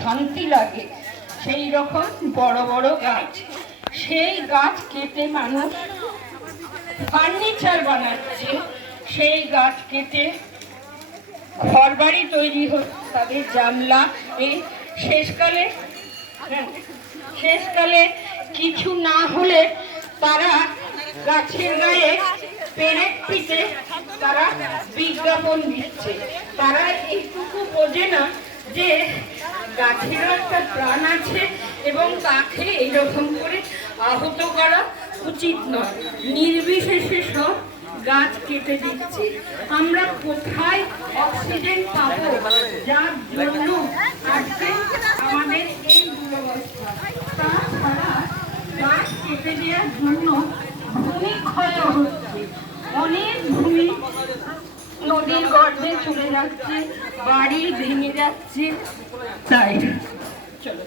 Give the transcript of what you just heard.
শান্তি লাগে সেই রকম বড় বড় গাছ। সেই গাছ কেটে মানুষ ফার্নিচার বানাচ্ছে, সেই গাছ কেটে ঘর বাড়ি তৈরি হচ্ছে, তাদের জানলা। এই শেষকালে কিছু না হলে তারা গাছের গায়ে পেরেক পিটে তারা বিজ্ঞাপন দিচ্ছে। তারা এইটুকু বোঝে না যে গাছেরও একটা প্রাণ আছে এবং তাকে এইরকম করে আহত করা উচিত নয়। নির্বিশেষে সব গাছ কেটে দিচ্ছে। আমরা কোথায় অক্সিজেন পাবো যার জন্য আজকে আমাদের এই দুরবস্থা? তাছাড়া গাছ কেটে দেওয়ার জন্য ভূমি ক্ষয় হচ্ছে, অনেক ভূমি নদীর গর্ভে চলে যাচ্ছে, বাড়ি ভেঙে যাচ্ছে। তাই চলো